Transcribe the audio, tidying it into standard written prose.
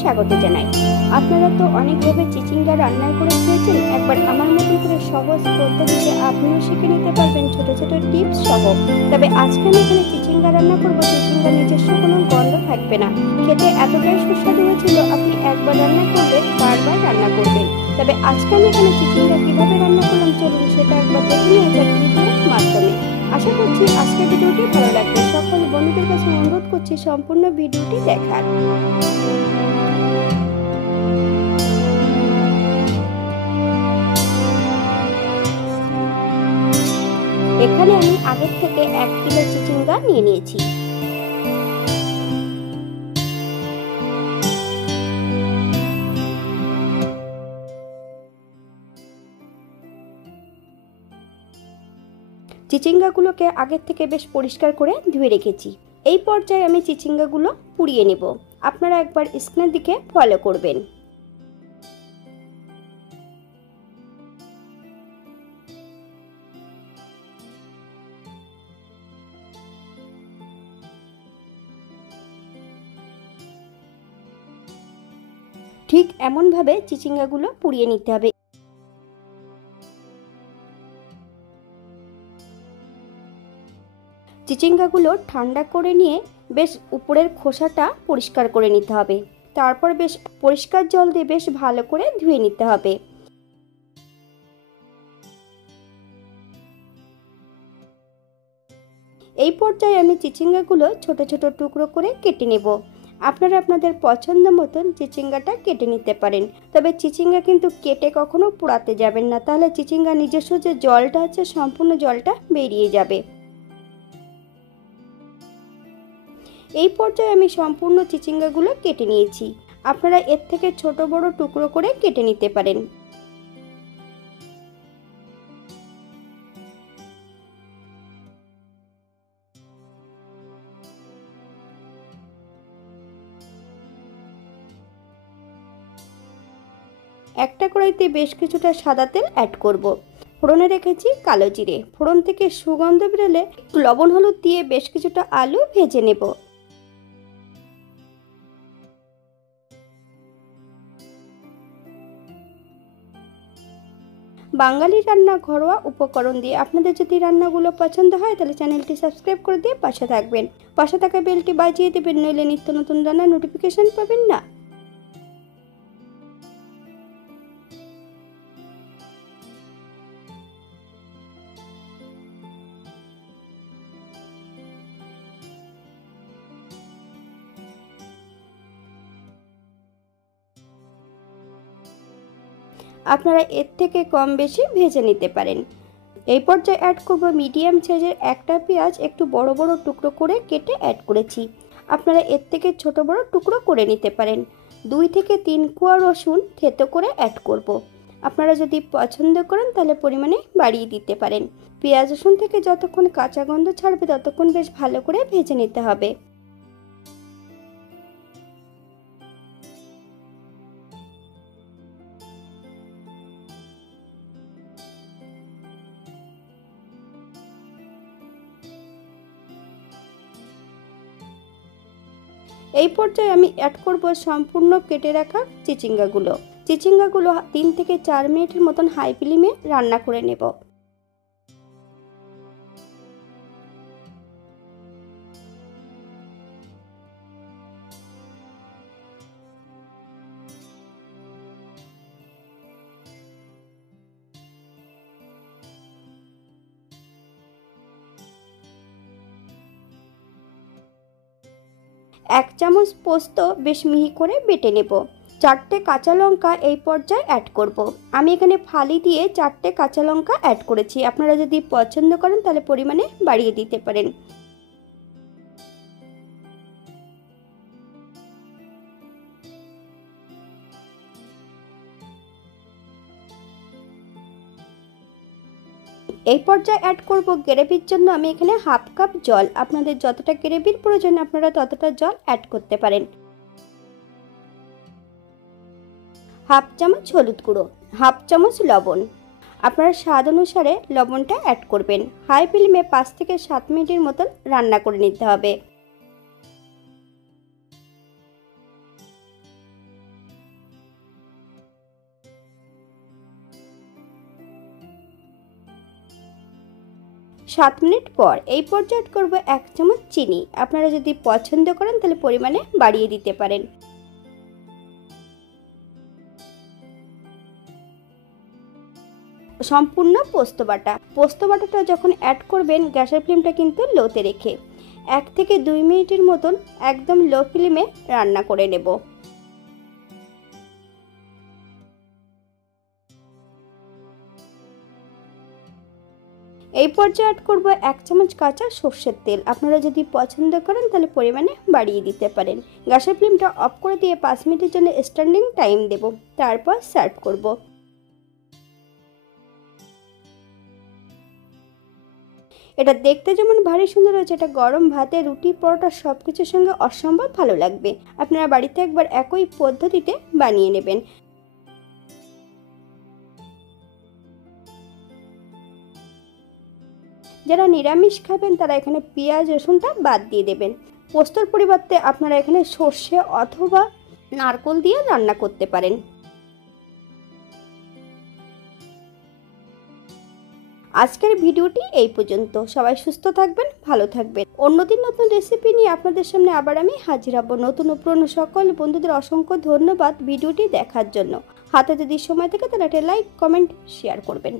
স্বাগত জানাই। আপনারা তো অনেকভাবে চিচিঙ্গা রান্না করে খেয়েছেন, একবার আমার মতন করে সহজ পদ্ধতিতে আপনিও শিখে নিতে পারবেন ছোট ছোট টিপস সহ। তবে আজকে আমি এখানে চিচিঙ্গা রান্না করবো, চিচিঙ্গা নিজস্ব কোনো গন্ধ থাকবে না। খেতে এতটাই সুস্বাদু হয়েছিল, আপনি একবার রান্না করলে বারবার রান্না করবেন। তবে আজকে আমি এখানে চিচিঙ্গা কিভাবে রান্না করলাম চলুন সেটা একবার দেখে নেওয়া যাক ভিডিওর মাধ্যমে। আশা করছি আজকের ভিডিওটি ভালো লাগবে। সকল বন্ধুদের কাছে অনুরোধ করছি সম্পূর্ণ ভিডিওটি দেখার। এখানে আমি আগের থেকে 1 কিলো চিচিঙ্গা নিয়ে নিয়েছি। চিচিঙ্গাগুলোকে আগের থেকে বেশ পরিষ্কার করে ধুয়ে রেখেছি। এই পর্যায়ে আমি চিচিঙ্গাগুলো পুড়িয়ে নেব। আপনারা একবার স্ক্রিনের দিকে ফলো করবেন। ঠিক এমনভাবে চিচিঙ্গাগুলো পুড়িয়ে নিতে হবে। চিচিঙ্গাগুলো ঠান্ডা করে নিয়ে বেশ উপরের খোসাটা পরিষ্কার করে নিতে হবে। তারপর বেশ পরিষ্কার জল দিয়ে বেশ ভালো করে ধুয়ে নিতে হবে। এই পর্যায়ে আমি চিচিঙ্গাগুলো ছোট ছোট টুকরো করে কেটে নেব। আপনারা আপনাদের পছন্দ মতন চিচিঙ্গাটা কেটে নিতে পারেন। তবে চিচিঙ্গা কিন্তু কেটে কখনো পোড়াতে যাবেন না, তাহলে চিচিঙ্গা নিজস্ব যে জলটা আছে সম্পূর্ণ জলটা বেরিয়ে যাবে। এই পর্যায়ে আমি সম্পূর্ণ চিচিঙ্গাগুলো কেটে নিয়েছি। আপনারা এর থেকে ছোট বড় টুকরো করে কেটে নিতে পারেন। একটা কড়াইতে বেশ কিছুটা সাদা তেল অ্যাড করব। ফোড়নে রেখেছি কালো জিরে। ফোড়ন থেকে সুগন্ধ বেরোলে লবণ হলুদ দিয়ে বেশ কিছুটা আলু ভেজে নেব। বাঙালি রান্না ঘরোয়া উপকরণ দিয়ে আপনাদের যদি রান্নাগুলো পছন্দ হয় তাহলে চ্যানেলটি সাবস্ক্রাইব করে দিয়ে পাশে থাকবেন। পাশে থাকা বেলটি বাজিয়ে দেবেন, নইলে নিত্য নতুন রান্নার নোটিফিকেশন পাবেন না। আপনারা এর থেকে কম বেশি ভেজে নিতে পারেন। এই পর্যায়ে অ্যাড করব মিডিয়াম সাইজের একটা পেঁয়াজ একটু বড় বড় টুকরো করে কেটে অ্যাড করেছি। আপনারা এর থেকে ছোট বড় টুকরো করে নিতে পারেন। 2 থেকে 3 কোয়া রসুন থেতো করে অ্যাড করব। আপনারা যদি পছন্দ করেন তাহলে পরিমাণে বাড়িয়ে দিতে পারেন। পেঁয়াজ রসুন থেকে যতক্ষণ কাঁচা গন্ধ ছাড়বে ততক্ষণ বেশ ভালো করে ভেজে নিতে হবে। এই পর্যায়ে আমি অ্যাড করব সম্পূর্ণ কেটে রাখা চিচিঙ্গাগুলো। চিচিঙ্গাগুলো 3 থেকে 4 মিনিটের মতন হাই ফ্লেমে রান্না করে নেব। এক চামচ পোস্ত বেশ মিহি করে বেটে নেব। 4টে কাঁচা লঙ্কা এই পর্যায়ে অ্যাড করব। আমি এখানে ফালি দিয়ে 4টে কাঁচা লঙ্কা অ্যাড করেছি। আপনারা যদি পছন্দ করেন তাহলে পরিমাণে বাড়িয়ে দিতে পারেন। এই পর্যায়ে অ্যাড করব গ্রেভির জন্য আমি এখানে হাফ কাপ জল। আপনাদের যতটা গ্রেভির প্রয়োজন আপনারা ততটা জল অ্যাড করতে পারেন। হাফ চামচ হলুদ গুঁড়ো, হাফ চামচ লবণ। আপনারা স্বাদ অনুসারে লবণটা অ্যাড করবেন। হাই ফ্লেমে 5 থেকে 7 মিনিটের মতন রান্না করে নিতে হবে। 7 মিনিট পর এই পর্যায়ে অ্যাড করব 1 চামচ চিনি। আপনারা যদি পছন্দ করেন তাহলে পরিমাণে বাড়িয়ে দিতে পারেন। সম্পূর্ণ পোস্ত বাটাটা যখন অ্যাড করবেন গ্যাসের ফ্লেমটা কিন্তু লোতে রেখে 1 থেকে 2 মিনিটের মতন একদম লো ফ্লেমে রান্না করে নেব। এই পর্যায়ে অ্যাড করব 1 চামচ কাঁচা সর্ষের তেল। আপনারা যদি পছন্দ করেন তাহলে পরিমাণে বাড়িয়ে দিতে পারেন। গ্যাসের ফ্লেমটা অফ করে দিয়ে 5 মিনিটের জন্য স্ট্যান্ডিং টাইম দেব, তারপর সার্ভ করব। এটা দেখতে যেমন ভারী সুন্দর হয়েছে, এটা গরম ভাতে, রুটি, পরোটা সব কিছুর সঙ্গে অসম্ভব ভালো লাগবে। আপনারা বাড়িতে একবার একই পদ্ধতিতে বানিয়ে নেবেন। যারা নিরামিষ খাবেন তারা এখানে পেঁয়াজ রসুনটা বাদ দিয়ে দেবেন। পোস্তর পরিবর্তে আপনারা এখানে সর্ষে অথবা নারকেল দিয়ে রান্না করতে পারেন। আজকের ভিডিওটি এই পর্যন্ত। সবাই সুস্থ থাকবেন, ভালো থাকবেন। অন্যদিন নতুন রেসিপি নিয়ে আপনাদের সামনে আবার আমি হাজির হব। নতুন ও পুরনো সকল বন্ধুদের অসংখ্য ধন্যবাদ ভিডিওটি দেখার জন্য। হাতে যদি সময় থাকে তাহলে একটা লাইক, কমেন্ট, শেয়ার করবেন।